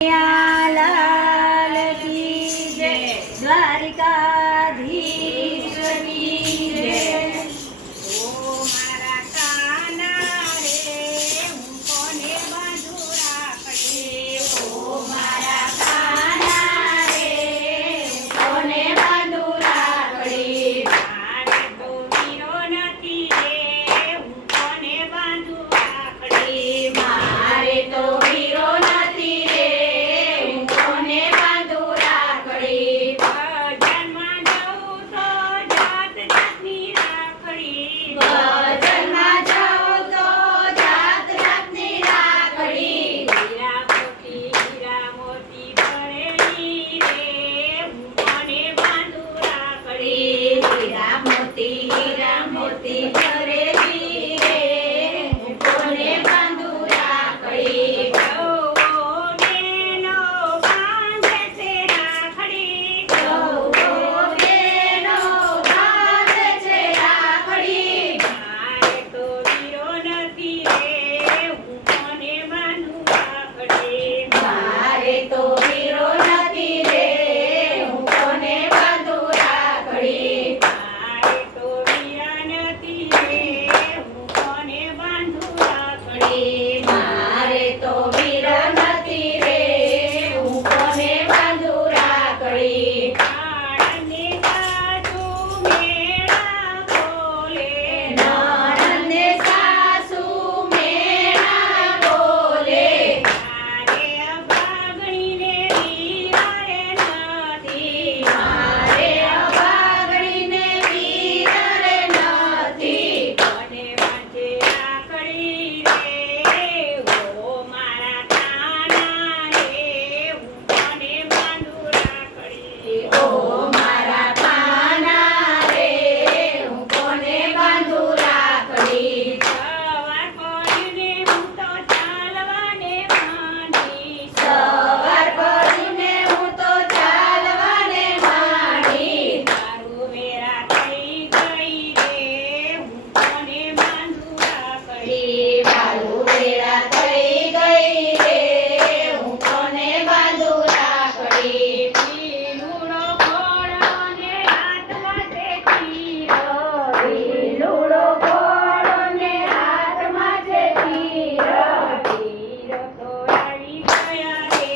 लाल की जय, द्वारिकाधीश की जय। ओ मारा काना रे હું કોને બાંધુ રાખડી ओ मारा काना रे कोने बांधू राखड़ी મારે તો વીરો નથી રે હું કોને બાંધુ રાખડી मारे तो वीरो नथी रे हूँ कोने बांधू राखड़ी ભજનમાં જવું તો જાત જાતની રાખડી भजनमा जाऊं तो जात जातनी राखड़ी હીરા મોતી ભરેલી રે હું કોને બાંધુ રાખડી हीरा मोती भरेली रे हूँ कोने बांधू राखड़ी બેનો બાંધે છે રાખડી બેનો બાંધે છે રાખડી મારે તો વીરો નથી રે હું કોને બાંધુ રાખડી મારે તો વીરો નથી રે હું કોને બાંધુ રાખડી મારે તો વીરા નથી રે હું કોને બાંધુ રાખડી મારે તો વીરો નથી રે હું કોને બાંધુ રાખડી કાળને સાસુ મેળા બોલે નણંદને સાસુ મેણા બોલે મારે અભાગણીને વીરાએ નથી મારે અભાગણીને વીર રે નથી કોને વાંચે રાખડી રે ઓ મારા કાના રે હું કોને બાંધુ રાખડી ઓ મારા કાના રે હું કોને બાંધુ રાખડી સવાર પડીને હું તો ચાલવાને માંડી સવાર પડીને હું તો ચાલવાને માંડી તારું વેરા થઈ ગઈ રે હું કોને બાંધુ રાખડી બાલુ વેળા થઈ ગઈ રે હું કોને બાંધુ રાખડી લીલુડો ઘોડો ને હાથમાં તે તીરો લીલુડો ઘોડો ને હાથમાં છે તીર તીરો તો આવી ગયા રે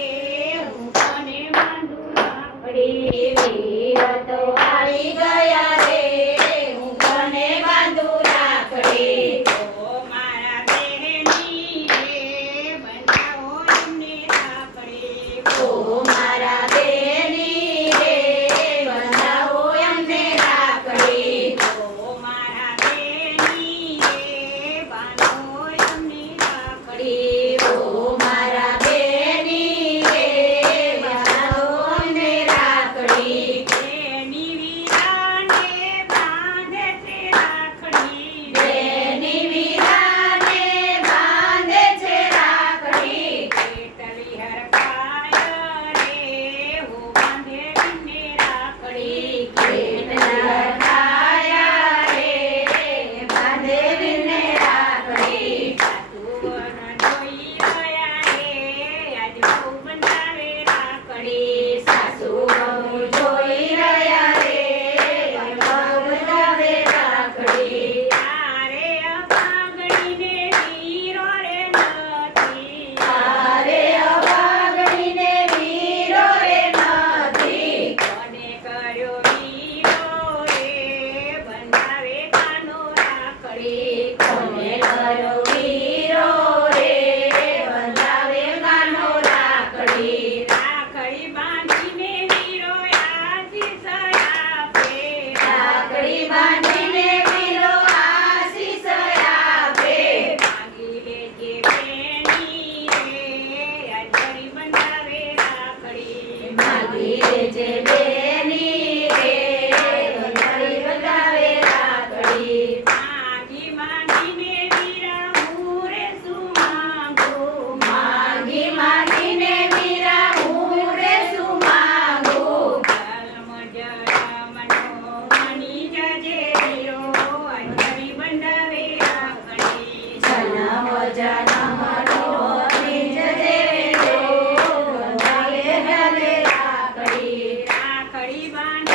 હું કોને બાંધુ રાખડી વીર તો આવી ગયા રે હું કોને બાંધુ રાખડી ઓ મારા બહેની રે બંધાવો એમને રાખડી ઓ મારા બેની રે બંધાવો એમને રાખડી ઓ મારા બહેની રે બાંધો એમને રાખડી ઓ મારા બેની રે બંધાવો એમને રાખડી બેની વીરાને બાંધે છે રાખડી બેની વીરાને બાંધે છે રાખડી કેટલી હરખાય રે હો બાંધે એમને રાખડી કેટલા ખાયા રે બાંધે વીરને રાખડી સાસુવન જોઈ રહ્યા રે આજ બહુ બંધાવે રાખડી સાસુ વહુ જોઈ રહ્યા રે બહુ બંધાવે રાખડી તારે અભાગણીને વીરો રે નથી તારે અભાગણીને વીરો રે નથી કોને કર્યો વીરો રે બંધાવે કાનો રાખડી કોને કર્યો વીરો રે બંધાવે કાનો રાખડી રાખડી બાંધીને વીરો આશીષ આપે રાખડી બાંધીને વીરો આશીષ આપે માંગી લેજે બેની રે આજરી બંધાવે રાખડી માગી લેજે બેની રે બંધાવી બંધાવે રાખડી માંગી માંગીને વીરા હું રે શું માંગુ માગી માગીને વીરા હું રે શું માંગુ જન્મ જન્મનો મણી જજે વીરો આજરી બંધાવે રાખડી જન્મ જન્મનો નિજ દેજો રાખડી બાંધી